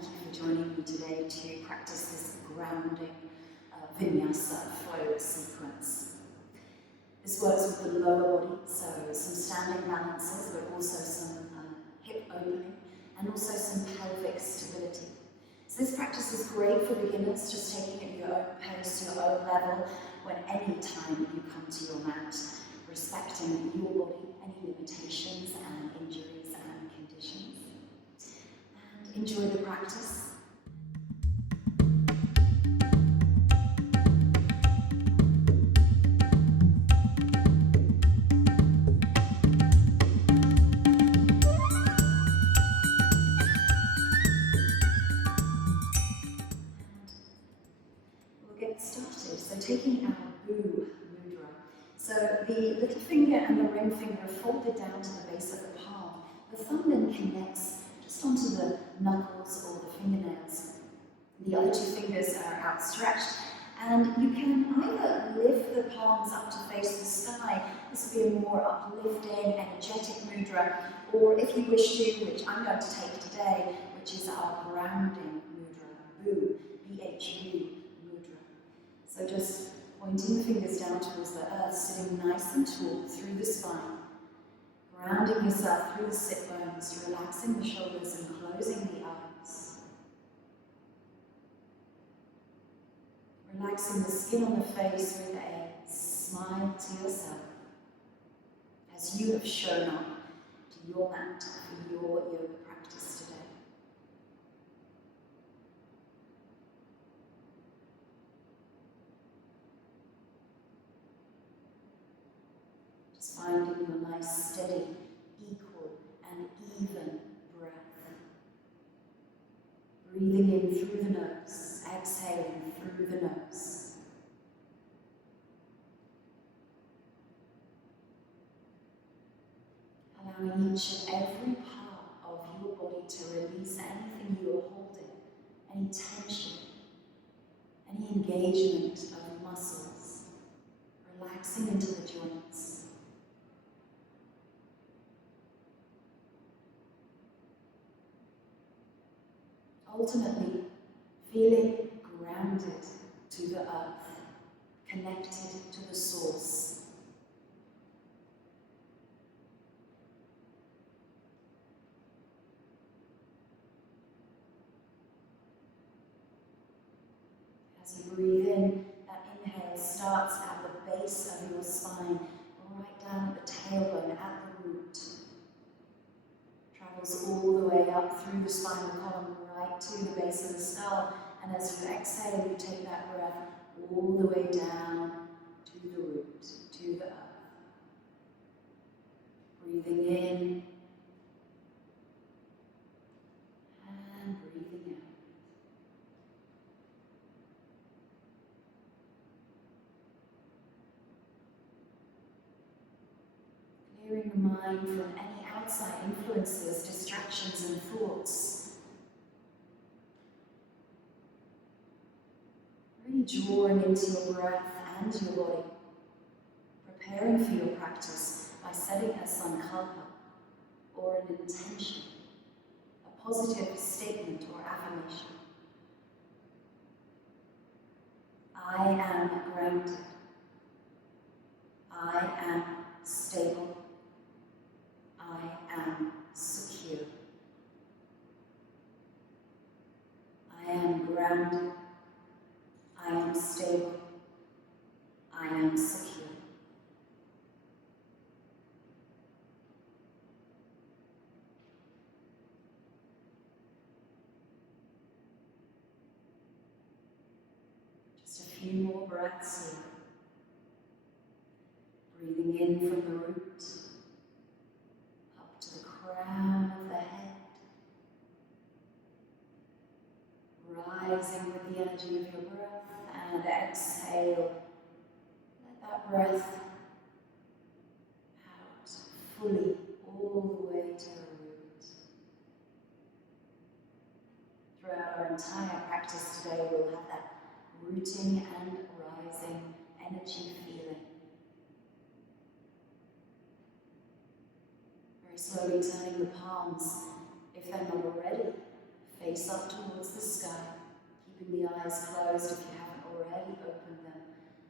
thank you for joining me today to practice this grounding vinyasa flow sequence. This works with the lower body, so some standing balances, but also some hip opening, and also some pelvic stability. So this practice is great for beginners, just taking it at your own pace, your own level, when any time you come to your mat, respecting your body, any limitations and injuries and conditions. And enjoy the practice. Get started. So taking our boo mudra. So the little finger and the ring finger are folded down to the base of the palm. The thumb then connects just onto the knuckles or the fingernails. The other two fingers are outstretched, and you can either lift the palms up to face the sky. This will be a more uplifting, energetic mudra, or if you wish to, which I'm going to take today, which is our grounding mudra, boo, B-H-U. So just pointing the fingers down towards the earth, sitting nice and tall through the spine, grounding yourself through the sit bones, relaxing the shoulders and closing the eyes. Relaxing the skin on the face with a smile to yourself as you have shown up to your mat for your yoga practice today. Finding your nice, steady, equal and even breath. Breathing in through the nose, exhaling through the nose. Allowing each and every part of your body to release anything you are holding, any tension, any engagement of muscles, relaxing into the joints. Ultimately, feeling grounded to the earth, connected to the source. As you breathe in, that inhale starts at the base of your spine, right down at the tailbone, at the root. Travels all the way up through the spinal column, right to the base of the skull, and as you exhale, you take that breath all the way down to the root, to the earth. Breathing in and breathing out. Clearing the mind from any outside influences, distractions and thoughts. Really drawing into your breath and your body, preparing for your practice by setting a sankalpa or an intention, a positive statement or affirmation. I am grounded. I am stable. I am secure. I am grounded. I am stable. I am secure. Just a few more breaths here. Breathing in from the root, up to the crown of the head. Rising with the energy of your breath, and exhale. Let that breath out fully, all the way to the root. Throughout our entire practice today, we'll have that rooting and rising energy feeling. Very slowly turning the palms, if they're not already face up towards the sky, keeping the eyes closed if you haven't already opened them,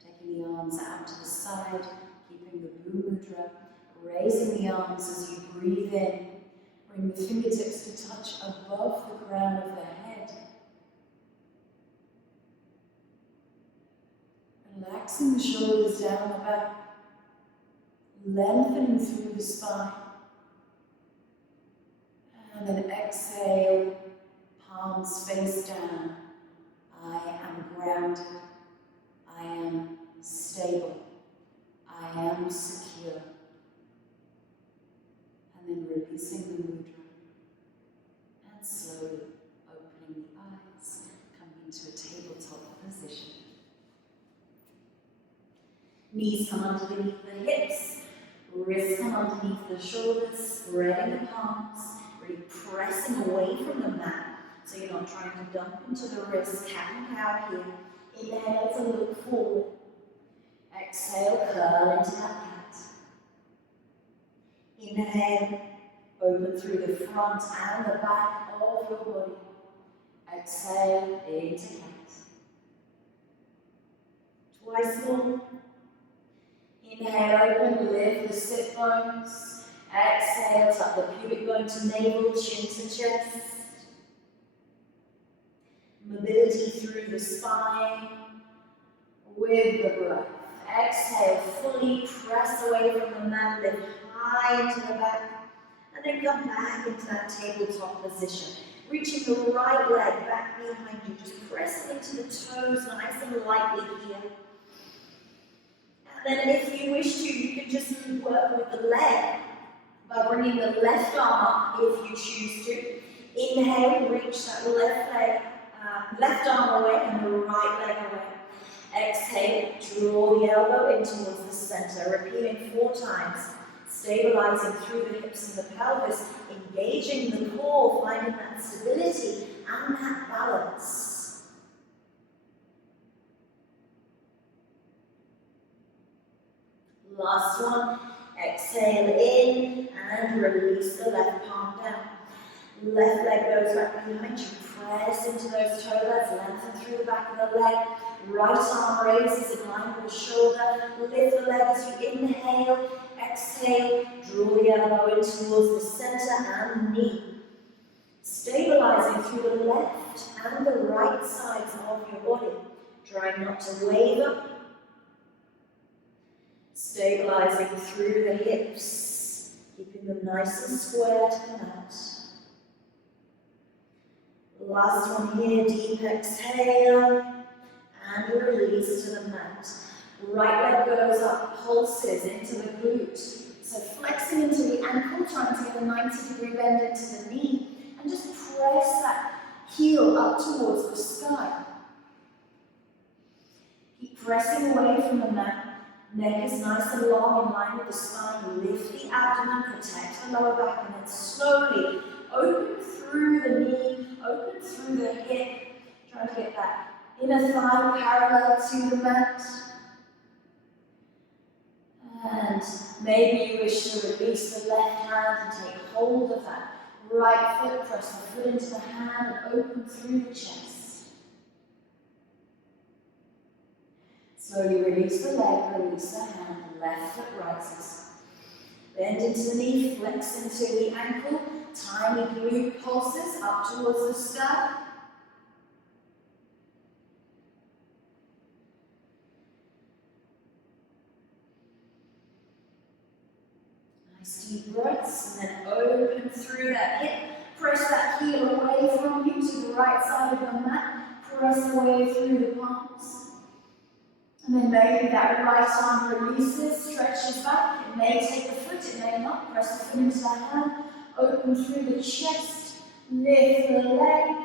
taking the arms out to the side, keeping the Bhu Mudra, raising the arms as you breathe in, bring the fingertips to touch above the crown of the head, relaxing the shoulders down the back, lengthening through the spine, and then exhale, palms face down. I am grounded, I am stable, I am secure. And then releasing the mudra and slowly opening the eyes, coming into a tabletop position. Knees come underneath the hips, wrists come underneath the shoulders, spreading the palms, really pressing away from the mat. So you're not trying to dump into the wrists, cat and cow here. Inhale to look forward. Exhale, curl into that cat. Inhale, open through the front and the back of your body. Exhale, into cat. Twice more. Inhale, open, lift the sit bones. Exhale, tuck the pubic bone to navel, chin to chest. Mobility through the spine with the breath. Exhale, fully press away from the mat, lift high into the back, and then come back into that tabletop position. Reaching the right leg back behind you, just pressing into the toes nice and lightly here. And then if you wish to, you can just work with the leg by bringing the left arm up if you choose to. Inhale, reach that left arm away and the right leg away. Exhale, draw the elbow in towards the center, repeating 4 times, stabilizing through the hips and the pelvis, engaging the core, finding that stability and that balance. Last one, exhale in and release the left palm down. Left leg goes back behind you, press into those toe pads, lengthen through the back of the leg. Right arm raises in line with the shoulder, lift the leg as you inhale, exhale, draw the elbow in towards the center and the knee. Stabilizing through the left and the right sides of your body, trying not to waver. Stabilizing through the hips, keeping them nice and square to the mat. Last one here, deep exhale, and release to the mat. Right leg goes up, pulses into the glute. So flexing into the ankle, trying to get a 90-degree bend into the knee, and just press that heel up towards the sky. Keep pressing away from the mat. Neck is nice and long in line with the spine. Lift the abdomen, protect the lower back, and then slowly open through the knee, open through the hip. Trying to get that inner thigh parallel to the mat. And maybe you wish to release the left hand and take hold of that right foot, press the foot into the hand and open through the chest. Slowly release the leg, release the hand, left foot rises. Bend into the knee, flex into the ankle, tiny glute pulses up towards the sky. Nice deep breaths, and then open through that hip. Press that heel away from you to the right side of the mat. Press away through the palms. And then maybe that right arm releases, stretches back. It may take the foot, it may not. Press the foot into the hand. Open through the chest. Lift the leg.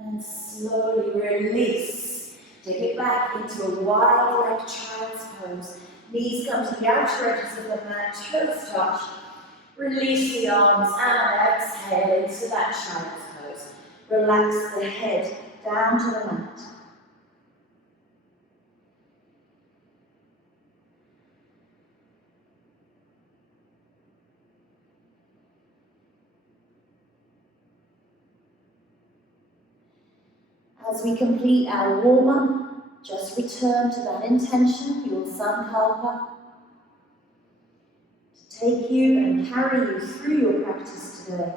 And slowly release. Take it back into a wide leg child's pose. Knees come to the outer edges of the mat, toes touch. Release the arms and exhale into that child's pose. Relax the head down to the mat. As we complete our warm-up, just return to that intention, your sankalpa, to take you and carry you through your practice today.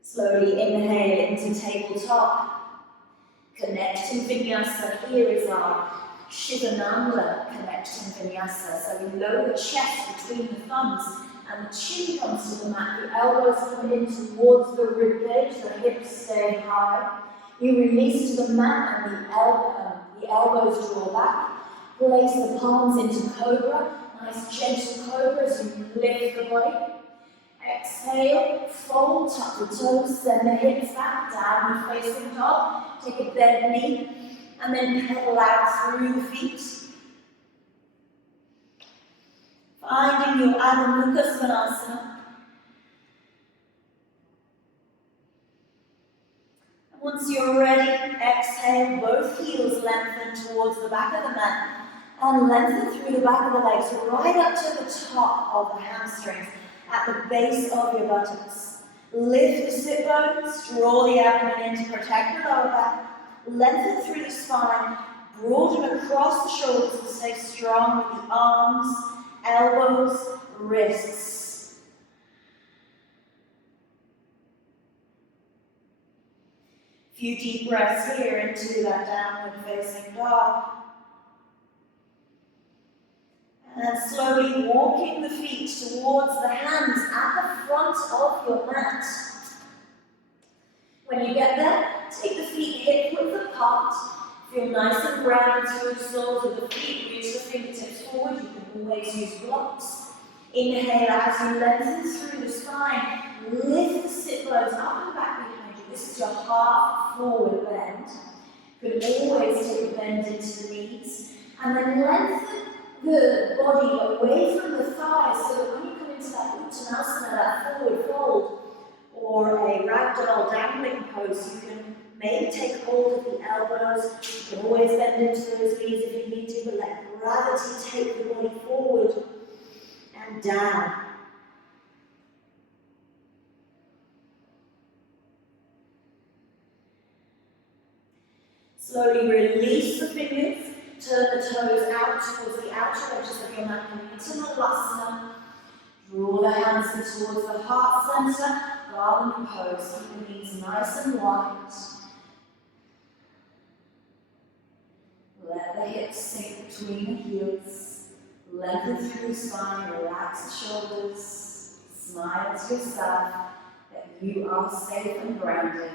Slowly inhale into tabletop. Connecting vinyasa. Here is our Shivananda connecting vinyasa. So we lower the chest between the thumbs and the chin comes to the mat. The elbows come in towards the ribcage, the hips stay high. You release to the mat and the elbows draw back. Place the palms into cobra. Nice gentle cobra as you lift the body. Exhale, fold, tuck the toes, send the hips back, downward facing dog. Take a bent knee, and then pedal out through the feet. Finding your Adho Mukha Svanasana. And once you're ready, exhale, both heels lengthen towards the back of the mat, and lengthen through the back of the legs, right up to the top of the hamstrings, at the base of your buttocks. Lift the sit bones, draw the abdomen in to protect the lower back, lengthen through the spine, broaden across the shoulders and stay strong with the arms, elbows, wrists. Few deep breaths here into that downward facing dog. And slowly walking the feet towards the hands at the front of your mat. When you get there, take the feet hip width apart. Feel nice and grounded through the soles of the feet. Reach the fingertips forward. You can always use blocks. Inhale as you lengthen through the spine. Lift the sit bones up and back behind you. This is your half forward bend. You can always take a bend into the knees. And then lengthen the body away from the thighs, so that when you come into that Uttanasana, that forward fold, or a ragdoll dangling pose, you can maybe take hold of the elbows. You can always bend into those knees if you need to, but let gravity take the body forward and down. Slowly release the fingers. Turn the toes out towards the outer edges of your mat. Uttanasana. Draw the hands in towards the heart center. Garland pose. Keep the knees nice and wide. Let the hips sink between the heels. Lengthen through the spine. Relax the shoulders. Smile to yourself that you are safe and grounded.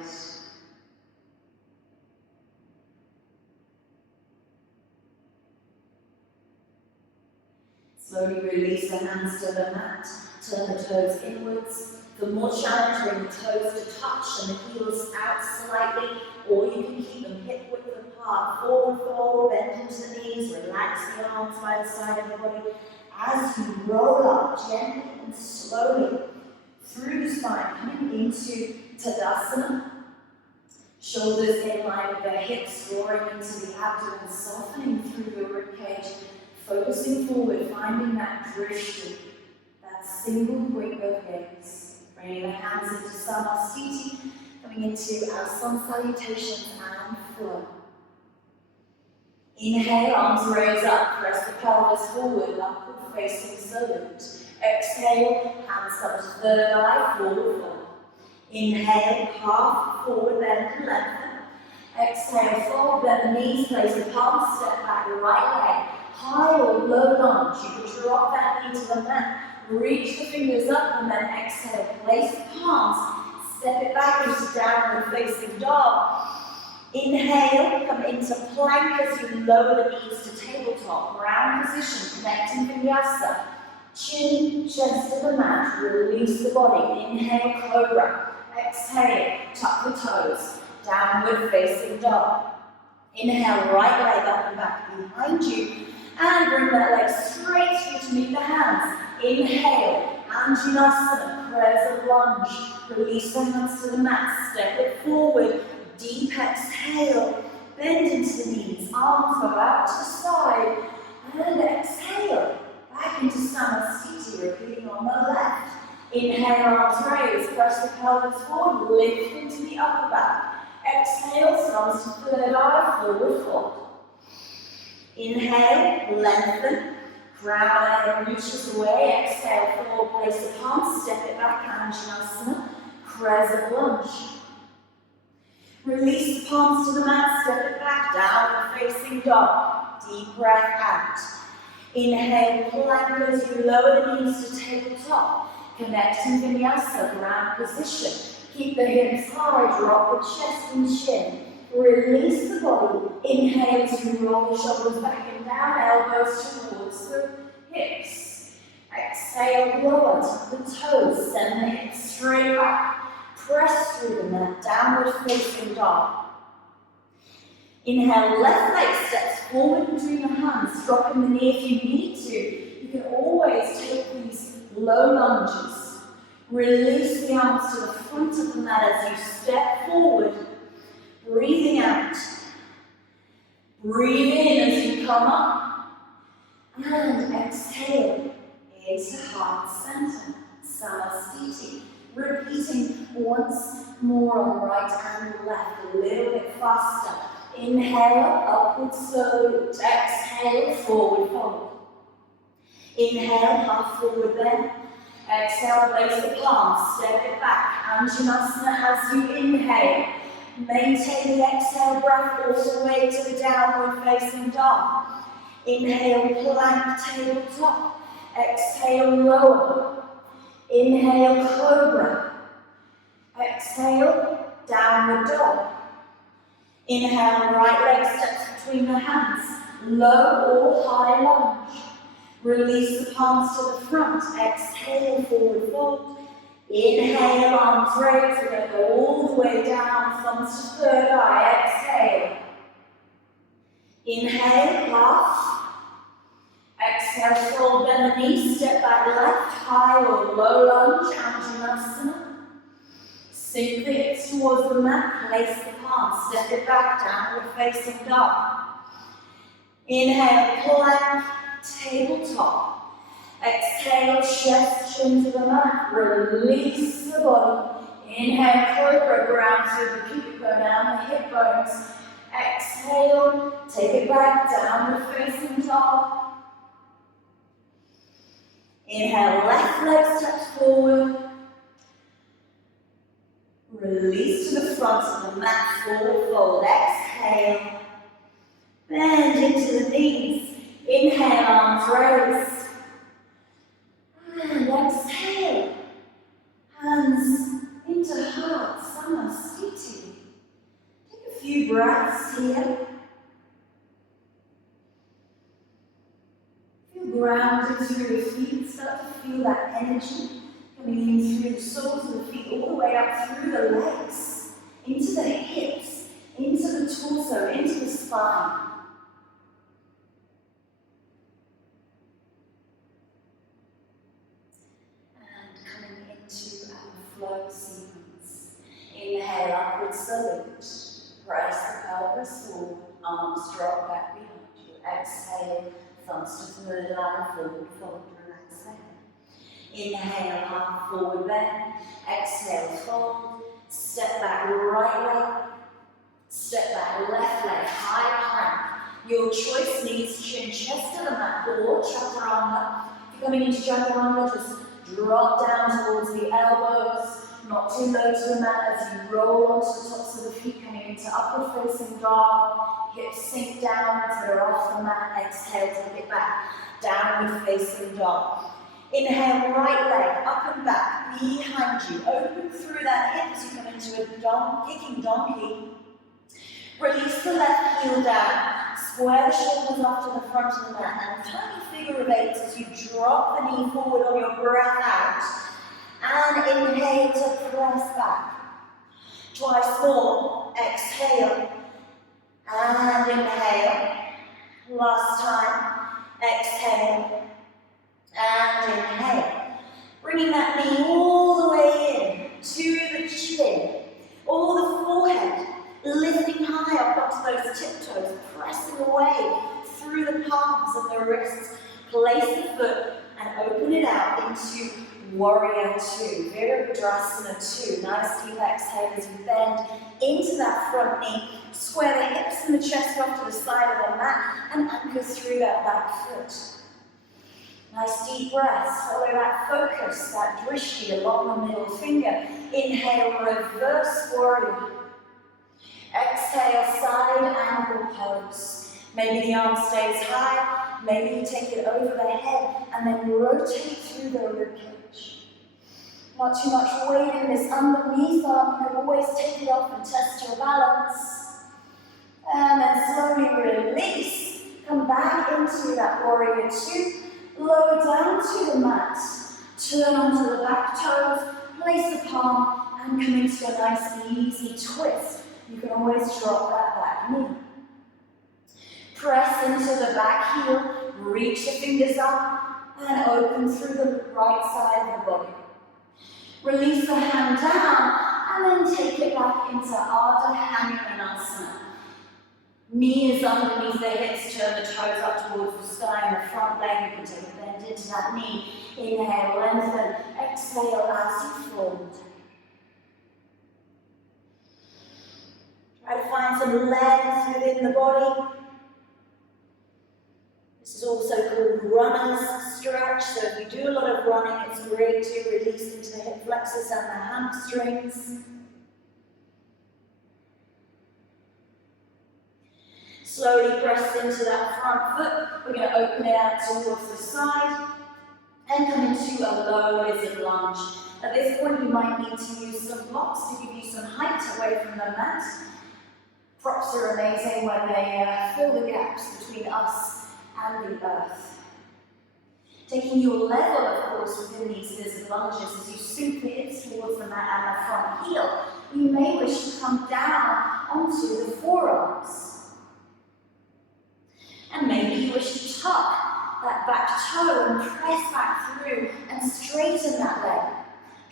Slowly release the hands to the mat, turn the toes inwards. For more challenge, bring the toes to touch and the heels out slightly, or you can keep them hip width apart. Forward fold, bend into the knees, relax the arms by the side of the body. As you roll up gently and slowly through the spine, coming into Tadasana. Shoulders in line with the hips, drawing into the abdomen, softening through your ribcage. Focusing forward, finding that drishti, that single point of gaze. Bringing the hands into Samasthiti, coming into our sun salutations and flow. Inhale, arms raise up, press the pelvis forward, upward facing salute. Exhale, hands come to third eye, forward fold. Inhale, half forward bend and lengthen. Exhale, forward bend the knees, place the palms, step back the right leg. High or low lunge, you can drop that knee to the mat, reach the fingers up and then exhale, place the palms, step it back into downward facing dog. Inhale, come into plank as you lower the knees to tabletop, round position, connecting vinyasa. Chin, chest to the mat, release the body. Inhale, cobra. Exhale, tuck the toes, downward facing dog. Inhale, right leg up and back behind you. And bring that leg straight through to meet the hands. Inhale, Anjanasana, crescent lunge. Release the hands to the mat, step it forward. Deep exhale, bend into the knees, arms go out to the side. And exhale, back into Samasthiti, repeating on the left. Inhale, arms raised, press the pelvis forward, lift into the upper back. Exhale, thumbs to third eye, forward fold. Inhale, lengthen, crown and reaches away. Exhale, forward, place the palms, step it back, Anjanasana, crescent lunge. Release the palms to the mat, step it back, downward facing dog. Deep breath out. Inhale, plank as you lower the knees to tabletop. Connecting vinyasa, ground position. Keep the hips high, drop the chest and chin. Release the body. Inhale as you roll the shoulders back and down, elbows towards the hips. Exhale, lower to the toes, send the hips straight back. Press through the mat, downward facing dog. Inhale, left leg steps forward between the hands, dropping the knee if you need to. You can always take these low lunges. Release the arms to the front of the mat as you step forward. Breathing out. Breathe in as you come up. And exhale into heart center, Samasthiti. Repeating once more on right and left, a little bit faster. Inhale, upward slowly. Exhale, forward fold. Inhale, half forward bend. Exhale, place the palms, step it back. Anjanasana as you inhale. Maintain the exhale breath all the way to the downward facing dog. Inhale, plank, tabletop. Exhale, lower. Inhale, cobra. Exhale, downward dog. Inhale, right leg steps between the hands. Low or high lunge. Release the palms to the front. Exhale, forward fold. Inhale, arms raised. We're going to go all the way down, thumbs to third eye. Exhale. Inhale, half. Exhale, fold, bend the knees, step back left, high or low lunge, Anjanasana. Sink the hips towards the mat, place the palms, step it back, downward facing dog. Inhale, plank, tabletop. Exhale, chest, chin to the mat, release the body. Inhale, cobra, ground through the pubic bone down the hip bones. Exhale, take it back, downward facing dog. Inhale, left leg steps forward. Release to the front of the mat, forward fold. Exhale. Bend into the knees. Inhale, arms raised. And exhale. Hands into heart, Samasthiti. Take a few breaths here. Grounded through your feet, start to feel that energy coming in through the soles of the feet, all the way up through the legs, into the hips, into the torso, into the spine. And coming into our flow sequence. Inhale, upward salute. Press the pelvis forward, arms drop back behind you. Exhale. Thumbs to third eye, forward fold, relax there. Inhale, half forward bend. Exhale, fold. Step back, right leg. Step back, left leg, high plank. Your choice needs chin, chest to the mat, or chaturanga. If you're coming into chaturanga, just drop down towards the elbows, not too low to the mat as you roll onto the tops of the feet, coming into upward facing dog. Hips sink downwards, they're off the mat. Exhale, take it back. Downward facing dog. Inhale, right leg up and back, behind you. Open through that hip as you come into a kicking donkey. Release the left heel down. Square the shoulders off to the front of the mat. And tiny figure of eight as you drop the knee forward on your breath out. And inhale to press back. Twice more. Exhale. And inhale. Last time. Exhale. And inhale. Bringing that knee all the way in to the chin. All the forehead. Lifting high up onto those tiptoes. Pressing away through the palms of the wrists. Place the foot and open it out into Warrior two, Virabhadrasana 2. Nice deep exhale as you bend into that front knee. Square the hips and the chest off to the side of the mat and anchor through that back foot. Nice deep breaths. Follow that focus, that drishti along the middle finger. Inhale, reverse warrior. Exhale, side angle pose. Maybe the arm stays high, maybe you take it over the head and then rotate through the ribcage. Not too much weight in this underneath arm, you can always take it off and test your balance. And then slowly release. Come back into that warrior two. Lower down to the mat. Turn onto the back toes. Place the palm and come into a nice easy twist. You can always drop that back knee. Press into the back heel. Reach the fingers up and open through the right side of the body. Release the hand down and then take it back into Ardha Hanumanasana. Knee is underneath the hips, turn the toes up towards the sky in the front leg. You can take a bend into that knee. Inhale, lengthen. Exhale as you fold. Try to find some length within the body. This is also called runner's stretch. So if you do a lot of running, it's great to release into the hip flexors and the hamstrings. Slowly press into that front foot. We're going to open it out towards the side and come into a low lizard lunge. At this point, you might need to use some blocks to give you some height away from the mat. Props are amazing when they fill the gaps between us and the earth. Taking your level, of course, within these lizard lunges as you sink the hips towards the mat and the front heel. You may wish to come down onto the forearms. And maybe you wish to tuck that back toe and press back through and straighten that leg.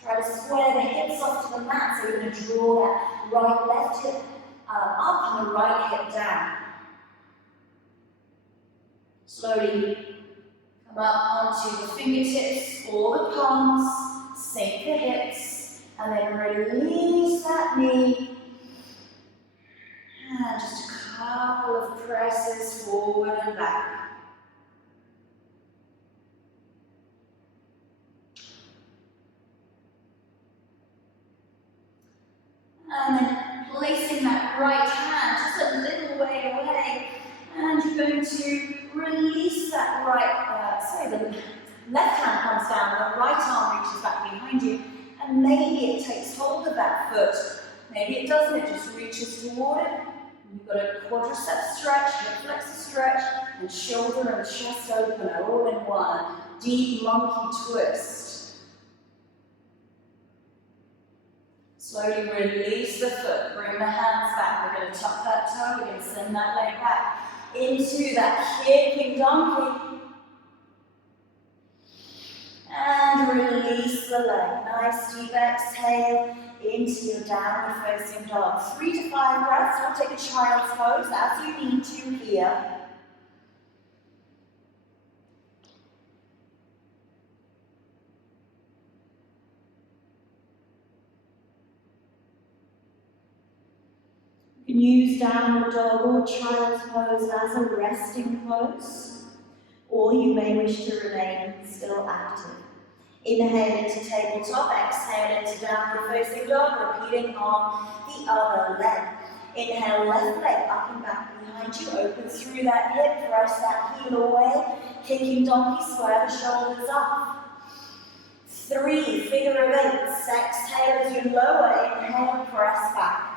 Try to square the hips off to the mat so you're going to draw that right left hip up and the right hip down. Slowly come up onto the fingertips or the palms, sink the hips, and then release that knee. And just a couple of presses forward and back. And then placing that right hand just a little way away, and you're going to release that the left hand comes down, the right arm reaches back behind you, and maybe it takes hold of that foot. Maybe it doesn't, it just reaches toward it. You've got a quadricep stretch, hip flexor stretch, and shoulder and chest opener all in one. Deep monkey twist. Slowly release the foot, bring the hands back. We're going to tuck that toe, we're going to send that leg back into that kicking donkey. And release the leg. Nice deep exhale into your downward facing dog. 3 to 5 breaths. We'll take a child's pose as you need to here. You can use downward dog or child's pose as a resting pose, or you may wish to remain still active. Inhale into tabletop, exhale into downward facing dog, repeating on the other leg. Inhale, left leg up and back behind you, open through that hip, press that heel away, kicking donkey, square the shoulders up. 3, figure of 8s, exhale as you lower, inhale, press back.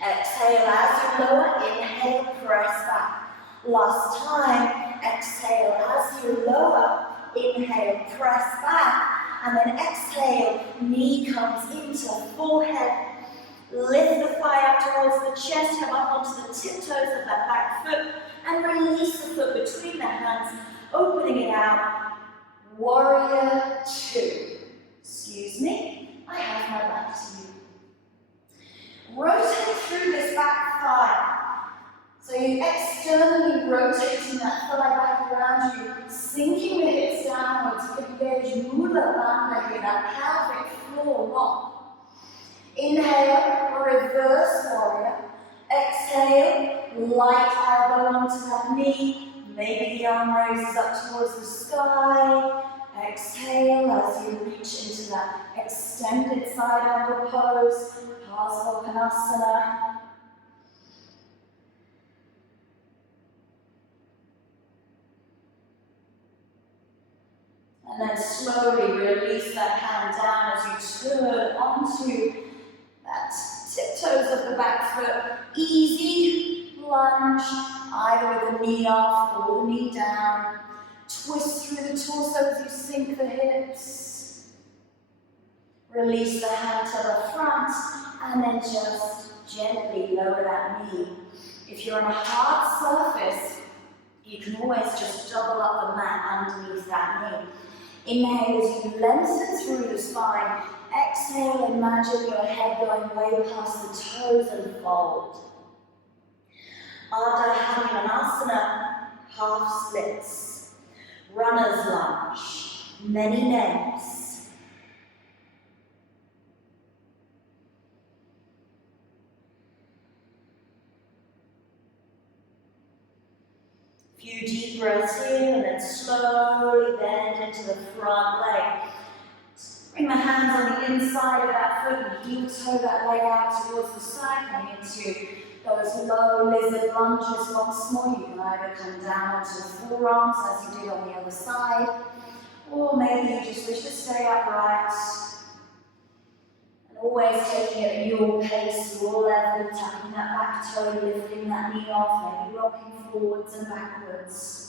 Exhale as you lower, inhale, press back. Last time, exhale as you lower, inhale, press back, and then exhale, knee comes into forehead. Lift the thigh up towards the chest, come up onto the tiptoes of that back foot, and release the foot between the hands, opening it out. Warrior 2. Excuse me, I have my back to you. Rotate through this back thigh. So you're externally rotating that thigh back around you, sinking the hips downwards, engage Mula Bandha here, that pelvic floor rock. Inhale, reverse warrior. Exhale, light elbow onto that knee. Maybe the arm raises up towards the sky. Exhale as you reach into that extended side angle pose, Parsvakonasana. And then slowly release that hand down as you turn onto that tiptoes of the back foot. Easy lunge, either with the knee off or the knee down. Twist through the torso as you sink the hips. Release the hand to the front and then just gently lower that knee. If you're on a hard surface, you can always just double up the mat underneath that knee. Inhale as you lengthen through the spine. Exhale, imagine your head going way past the toes and fold. Ardha Hanumanasana, half splits. Runner's lunge, many names. Few deep breaths here and then slowly bend into the front leg. Bring the hands on the inside of that foot and heel toe that leg out towards the side, coming into those low lizard lunges once more. You can either come down onto the forearms as you did on the other side, or maybe you just wish to stay upright. And always taking it at your pace, your level, tapping that back toe, lifting that knee off, maybe rocking forwards and backwards.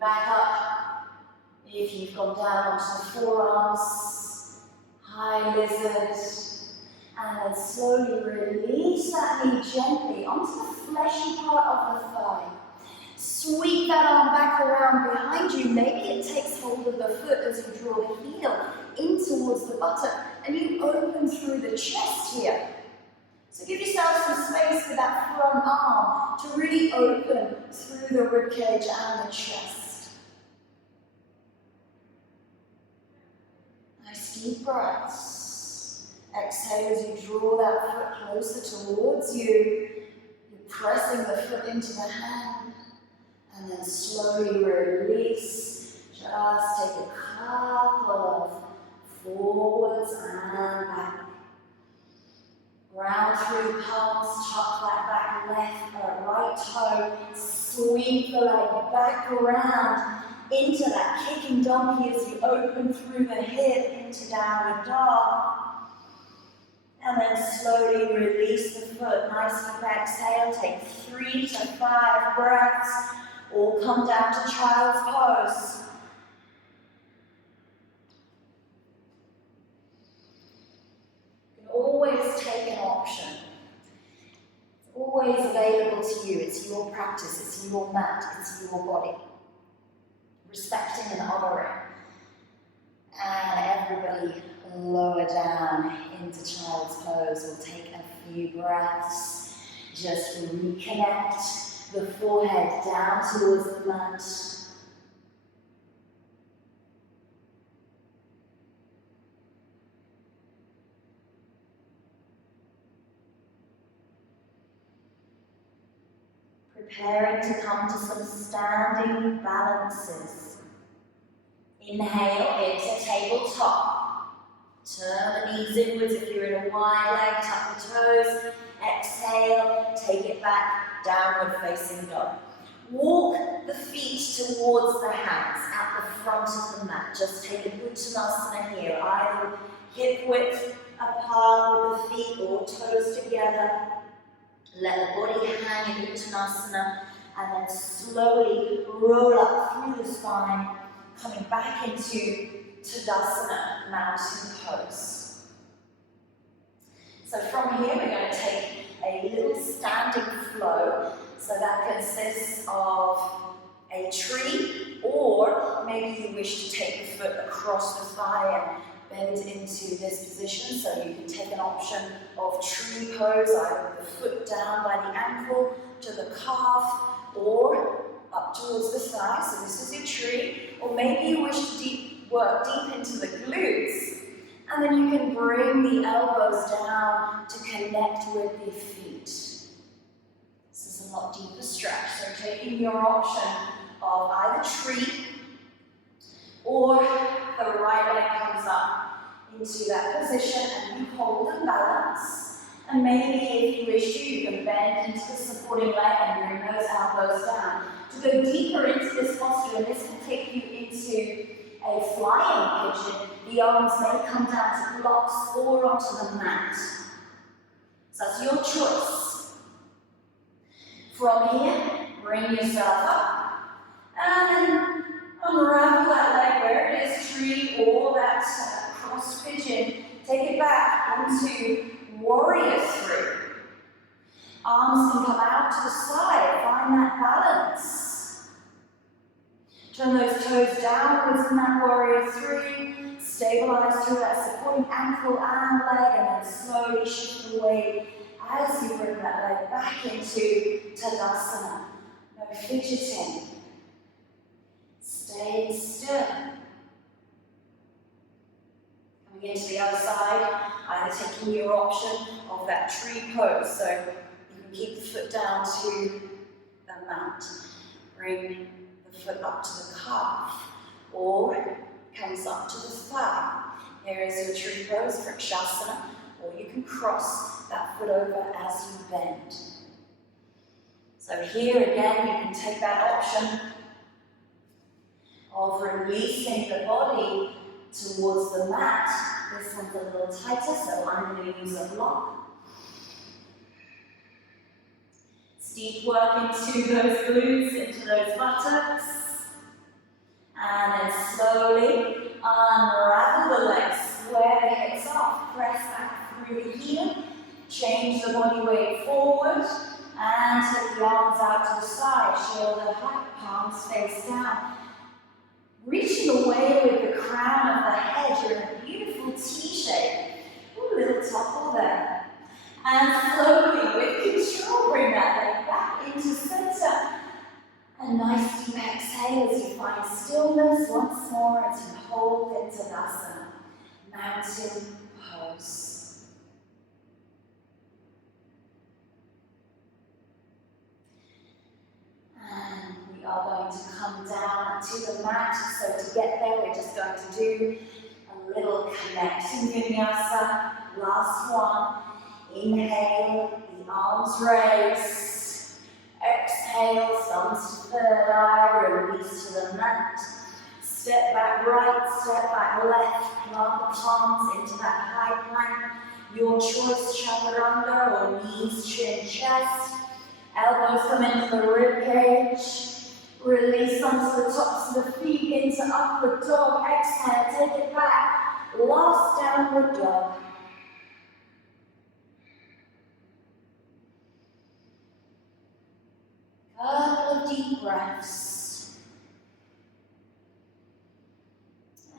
Back up, if you've gone down onto the forearms, high lizard, and then slowly release that knee gently onto the fleshy part of the thigh. Sweep that arm back around behind you. Maybe it takes hold of the foot as you draw the heel in towards the buttock, and you open through the chest here. So give yourself some space with that front arm to really open through the ribcage and the chest. Nice deep breaths. Exhale as you draw that foot closer towards you. You're pressing the foot into the hand. And then slowly release. Just take a couple of forwards and back. Round through palms, tuck that back right toe, sweep the leg back around into that kicking donkey as you open through the hip into downward dog. And then slowly release the foot. Nice deep exhale, take 3 to 5 breaths, or come down to child's pose. Always take an option. It's always available to you. It's your practice, it's your mat, it's your body. Respecting and honouring. And everybody lower down into child's pose. We'll take a few breaths. Just reconnect the forehead down towards the mat. Preparing to come to some standing balances. Inhale into tabletop. Turn the knees inwards if you're in a wide leg, tuck the toes. Exhale, take it back, downward facing dog. Walk the feet towards the hands at the front of the mat. Just take a Uttanasana here, either hip width apart with the feet or toes together. Let the body hang in Uttanasana and then slowly roll up through the spine, coming back into Tadasana, mountain pose. So from here we're going to take a little standing flow. So that consists of a tree, or maybe you wish to take the foot across the thigh and bend into this position, so you can take an option of tree pose, either with the foot down by the ankle to the calf, or up towards the thigh, so this is your tree, or maybe you wish to work deep into the glutes, and then you can bring the elbows down to connect with the feet. This is a lot deeper stretch, so taking your option of either tree, or the right leg comes up into that position and you hold and balance. And maybe if you wish to, you can bend into the supporting leg and bring those elbows down. To go deeper into this posture, and this will take you into a flying pigeon, the arms may come down to blocks or onto the mat. So that's your choice. From here, bring yourself up and then unravel that leg where it is, tree or that cross pigeon. Take it back into warrior three. Arms can come out to the side, find that balance. Turn those toes downwards in that warrior three. Stabilize through that supporting ankle and leg, and then slowly shift the weight as you bring that leg back into Tadasana. No fidgeting. Stay still. Coming into the other side, either taking your option of that tree pose, so you can keep the foot down to the mat. Bring the foot up to the calf, or comes up to the thigh. Here is your tree pose, Vrikshasana, or you can cross that foot over as you bend. So here again, you can take that option of releasing the body towards the mat. This one's a little tighter, so I'm going to use a block. Deep work into those glutes, into those buttocks. And then slowly unravel the legs, square the hips off, press back through the heel, change the body weight forward, and take the arms out to the side, shoulder height, palms face down. Reaching away with the crown of the head, you're in a beautiful T-shape. Ooh, little topple there. And slowly, with control, bring that leg back into center. A nice deep exhale as you find stillness once more as you hold into Tadasana, mountain pose. And we are going to come down to the mat. So to get there, we're just going to do a little connecting vinyasa. Last one. Inhale, the arms raised. Exhale, thumbs to third eye, release to the mat. Step back right, step back left, plant the palms into that high plank. Your choice, chaturanga or knees, chin, chest. Elbows come into the rib cage. Release onto the tops of the feet into upward dog. Exhale, take it back. Last downward dog. Couple of deep breaths.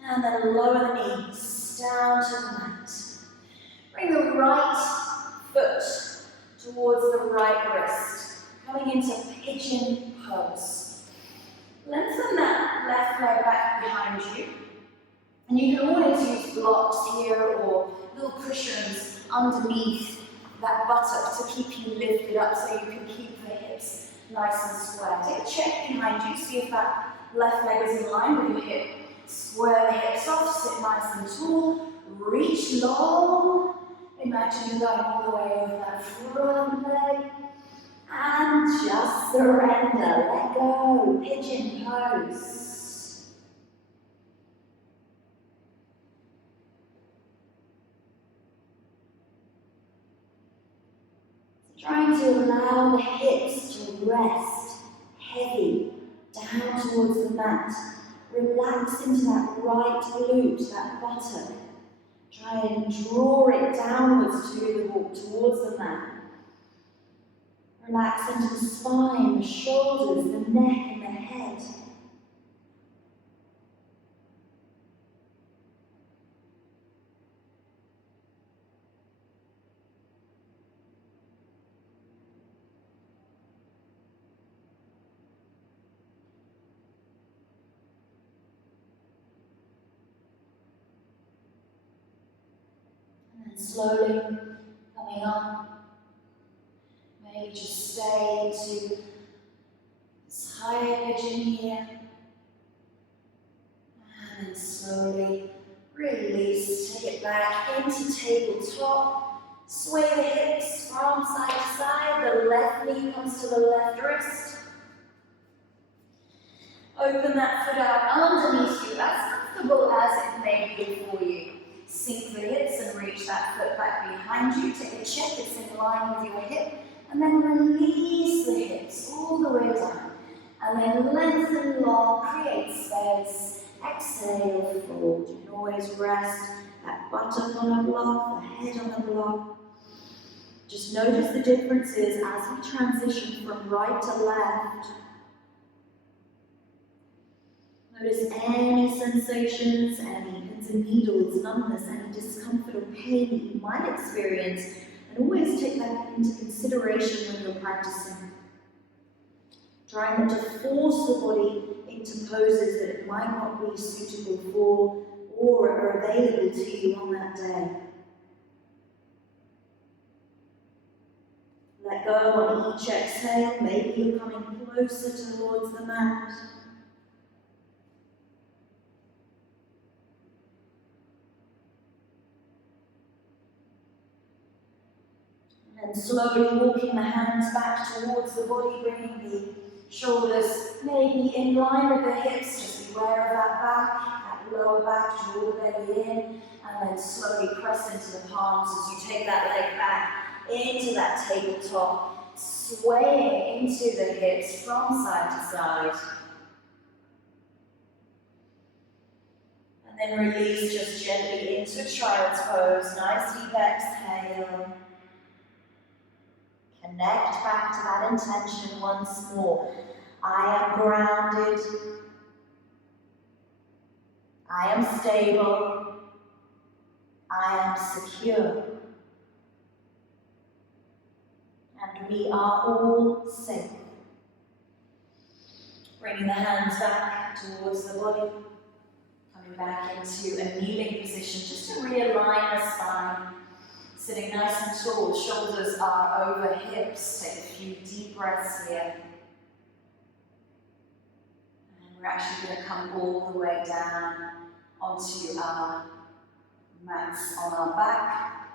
And then lower the knees down to the mat. Bring the right foot towards the right wrist, coming into pigeon pose. Lengthen that left leg back behind you. And you can always use blocks here or little cushions underneath that buttock to keep you lifted up so you can keep the hips nice and square. Take a check behind you, see if that left leg is in line with your hip. Square the hips off, sit nice and tall, reach long. Imagine you're going all the way over that front leg. And just surrender, let go, pigeon pose. Trying to allow the hips to rest heavy down towards the mat. Relax into that right glute, that buttock. Try and draw it downwards towards the mat. Relax into the spine, the shoulders, the neck and the head. So, slowly coming up. Maybe just stay into this higher pigeon here. And then slowly release, take it back into tabletop. Sway the hips from side to side. The left knee comes to the left wrist. Open that foot out underneath you, as comfortable as it may be for you. Sink the hips and reach that foot back behind you. Take a check, it's in line with your hip. And then release the hips all the way down. And then lengthen long, create space. Exhale, fold. You can always rest that buttock on a block, the head on a block. Just notice the differences as we transition from right to left. Notice any sensations, any pins and needles, numbness, any discomfort or pain that you might experience, and always take that into consideration when you're practicing. Try not to force the body into poses that it might not be suitable for or are available to you on that day. Let go on each exhale. Maybe you're coming closer towards the mat. And slowly walking the hands back towards the body, bringing the shoulders maybe in line with the hips. Just be aware of that back, that lower back, draw the belly in, and then slowly press into the palms as you take that leg back into that tabletop, swaying into the hips from side to side. And then release just gently into child's pose. Nice deep exhale. Connect back to that intention once more. I am grounded. I am stable. I am secure. And we are all safe. Bringing the hands back towards the body. Coming back into a kneeling position just to realign the spine. Sitting nice and tall, shoulders are over hips. Take a few deep breaths here. And we're actually going to come all the way down onto our mats on our back.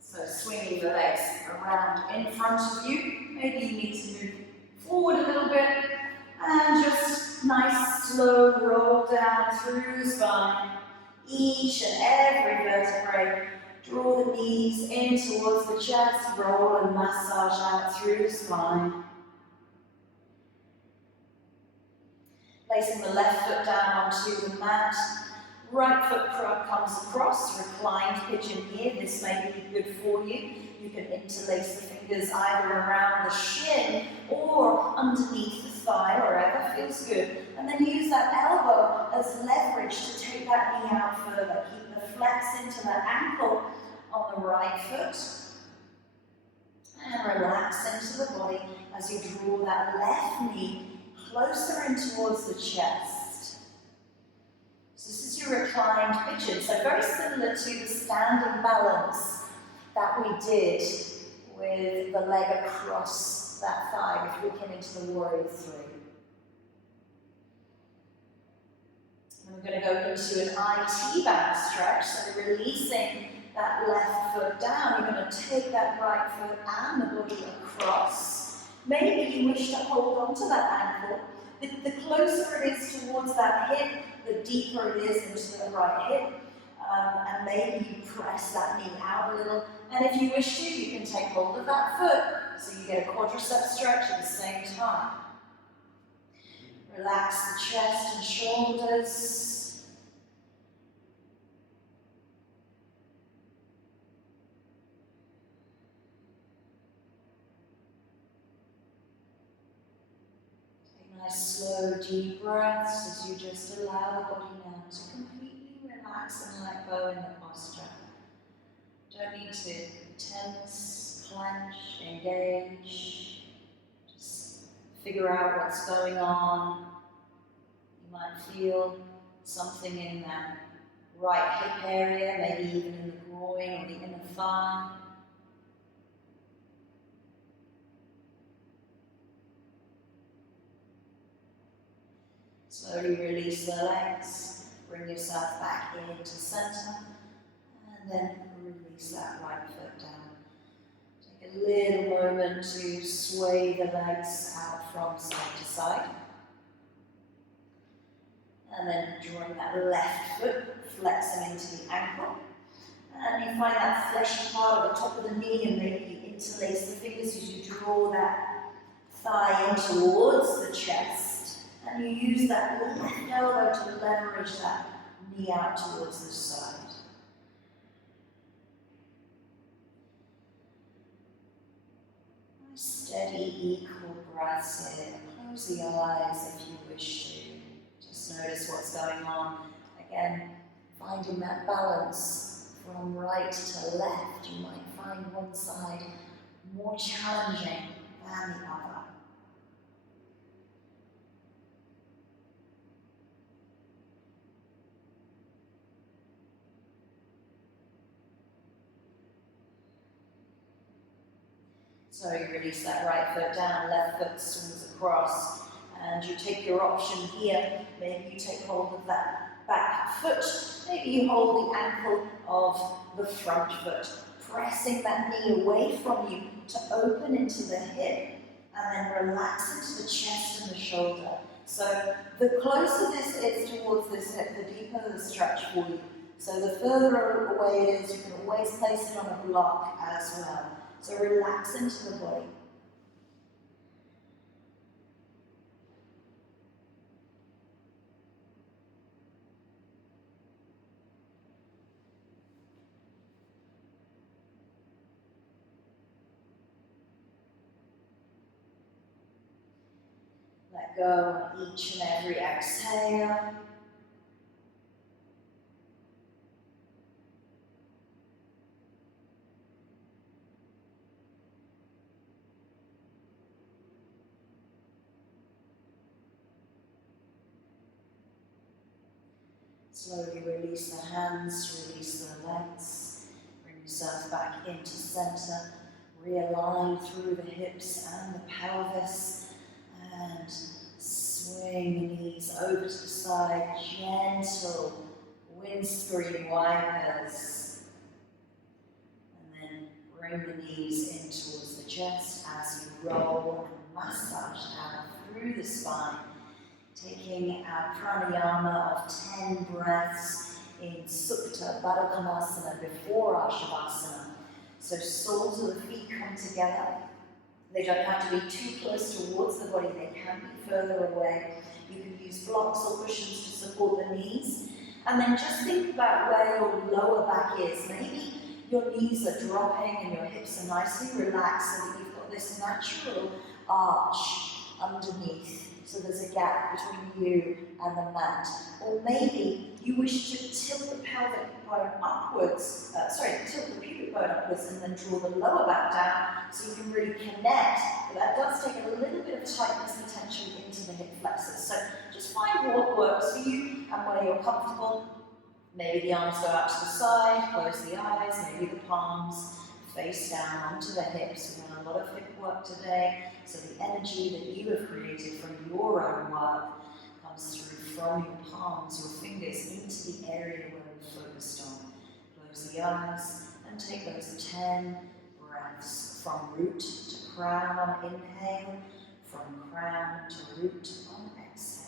So swinging the legs around in front of you. Maybe you need to move forward a little bit. And just nice, slow roll down through the spine. Each and every vertebrae. Draw the knees in towards the chest, roll and massage out through the spine. Placing the left foot down onto the mat. Right foot comes across, reclined pigeon here. This may be good for you. You can interlace the fingers either around the shin or underneath the thigh, wherever feels good. And then use that elbow as leverage to take that knee out further. Keep the flex into the ankle on the right foot. And relax into the body as you draw that left knee closer in towards the chest. So this is your reclined pigeon. So very similar to the standing balance that we did with the leg across that thigh if we came into the warrior three. And we're going to go into an IT back stretch, so releasing that left foot down. You're going to take that right foot and the body across. Maybe you wish to hold on to that ankle. The closer it is towards that hip, the deeper it is into the right hip. And maybe you press that knee out a little. And if you wish to, you can take hold of that foot so you get a quadricep stretch at the same time. Relax the chest and shoulders. Nice slow deep breaths as you just allow the body now to completely relax and let go in the posture. Don't need to tense, clench, engage. Just figure out what's going on. You might feel something in that right hip area, maybe even in the groin or the inner Slowly release the legs, bring yourself back into center, and then release that right foot down. Take a little moment to sway the legs out from side to side. And then drawing that left foot, flexing into the ankle. And you find that fleshy part at the top of the knee, and maybe you interlace the fingers as you draw that thigh in towards the chest. And you use that left elbow to leverage that knee out towards the side. Steady, equal breaths here. Close the eyes if you wish to. Just notice what's going on. Again, finding that balance from right to left. You might find one side more challenging than the other. So you release that right foot down, left foot swings across, and you take your option here. Maybe you take hold of that back foot, maybe you hold the ankle of the front foot, pressing that knee away from you to open into the hip, and then relax into the chest and the shoulder. So the closer this is towards this hip, the deeper the stretch for you. So the further away it is, you can always place it on a block as well. So relax into the body. Let go on each and every exhale. Slowly release the hands, release the legs. Bring yourself back into center. Realign through the hips and the pelvis. And swing the knees over to the side. Gentle windscreen wipers. And then bring the knees in towards the chest as you roll and massage down through the spine. Taking our pranayama of 10 breaths in Sukta Baddha Konasana before our Shavasana. So soles of the feet come together. They don't have to be too close towards the body, they can be further away. You can use blocks or cushions to support the knees. And then just think about where your lower back is. Maybe your knees are dropping and your hips are nicely relaxed so that you've got this natural arch underneath. So there's a gap between you and the mat. Or maybe you wish to tilt the pelvic bone upwards, tilt the pubic bone upwards and then draw the lower back down so you can really connect. But that does take a little bit of tightness and tension into the hip flexors. So just find what works for you and where you're comfortable. Maybe the arms go out to the side, close the eyes, maybe the palms face down onto the hips. We've done a lot of hip work today. So the energy that you have created from your own work comes through from your palms, your fingers, into the area where we're focused on. Close the eyes and take those 10 breaths from root to crown on inhale, from crown to root on exhale.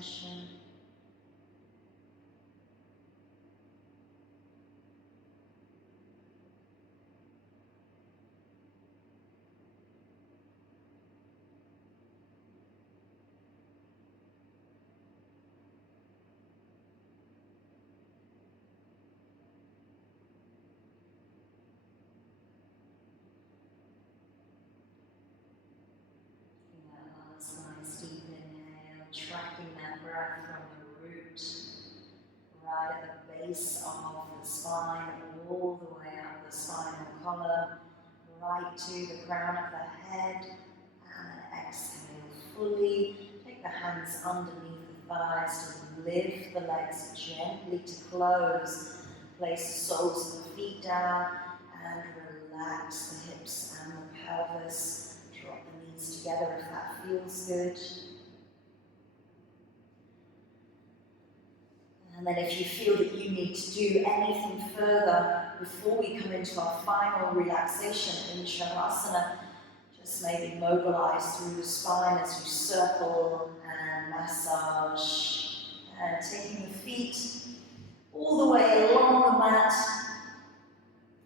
tension. Nice deep inhale, tracking that breath from the root, right at the base of the spine, all the way up the spinal column, right to the crown of the head, and exhale fully. Take the hands underneath the thighs to lift the legs gently to close. Place the soles of the feet down and relax the hips and the pelvis. Drop the knees together if that feels good. And then if you feel that you need to do anything further before we come into our final relaxation in Shavasana, just maybe mobilize through the spine as you circle and massage. And taking the feet all the way along the mat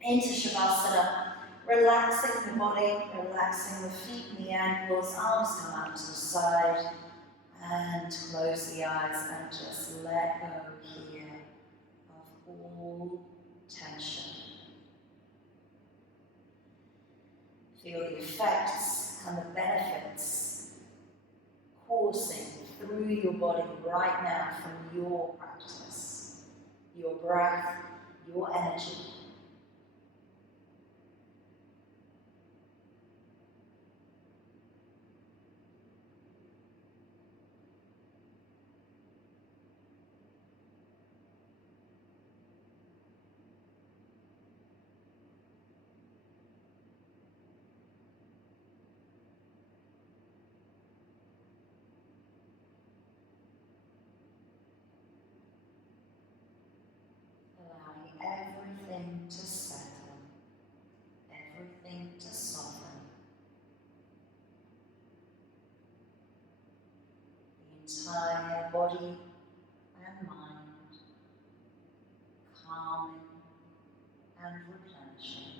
into Shavasana. Relaxing the body, relaxing the feet and the ankles, arms come out to the side, and close the eyes and just let go here of all tension. Feel the effects and the benefits coursing through your body right now from your practice, your breath, your energy. Everything to settle, everything to soften. The entire body and mind calming and replenishing.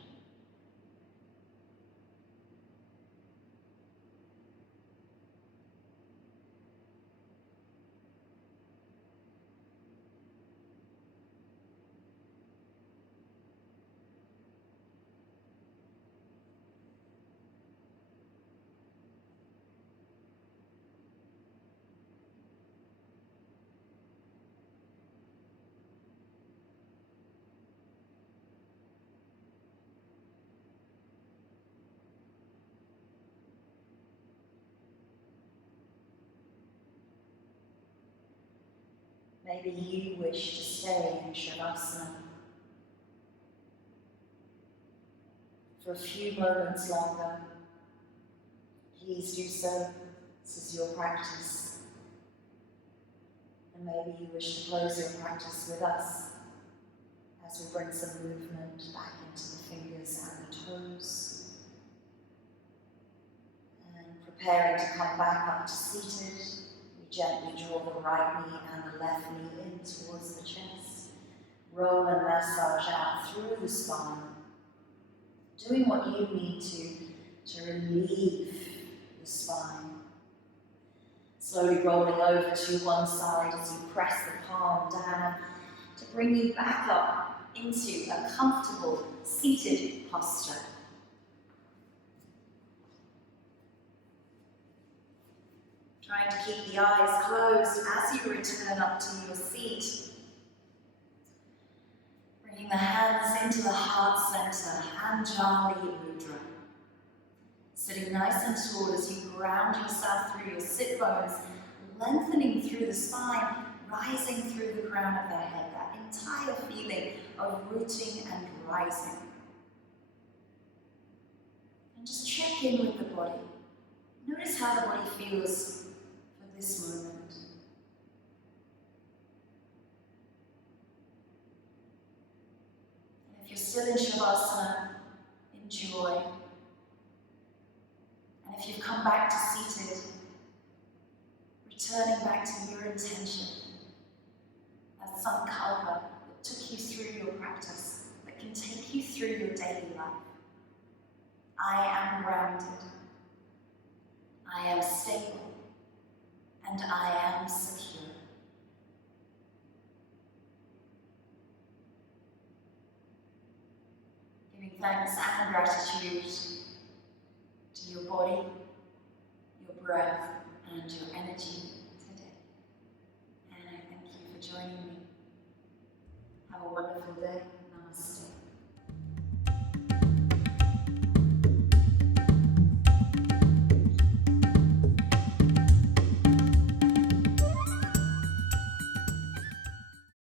Maybe you wish to stay in Shavasana for a few moments longer. Please do so. This is your practice. And maybe you wish to close your practice with us as we bring some movement back into the fingers and the toes. And preparing to come back up to seated, we gently draw the right knee and the left knee in towards the chest. Roll and massage out through the spine, doing what you need to relieve the spine. Slowly rolling over to one side as you press the palm down to bring you back up into a comfortable seated posture. Trying to keep the eyes closed as you return up to your seat. Bringing the hands into the heart center, Anjali Mudra. Sitting nice and tall as you ground yourself through your sit bones, lengthening through the spine, rising through the crown of the head, that entire feeling of rooting and rising. And just check in with the body. Notice how the body feels for this moment. And if you're still in Shavasana, enjoy. And if you've come back to seated, returning back to your intention, that sankalpa that took you through your practice, that can take you through your daily life. I am grounded, I am stable, and I am secure. Giving thanks and gratitude to your body, your breath, and your energy today. And I thank you for joining me. Have a wonderful day.